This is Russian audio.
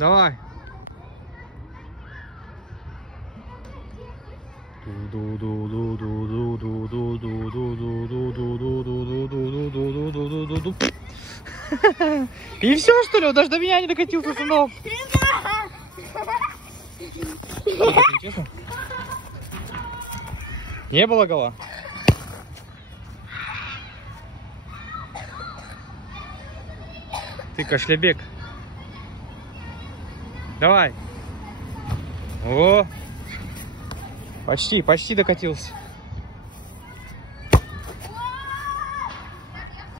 Давай. И все, что ли? Он даже до меня не докатился, сынок. Честно? Не было гола? Ты кашлебек. Давай. О! Почти докатился.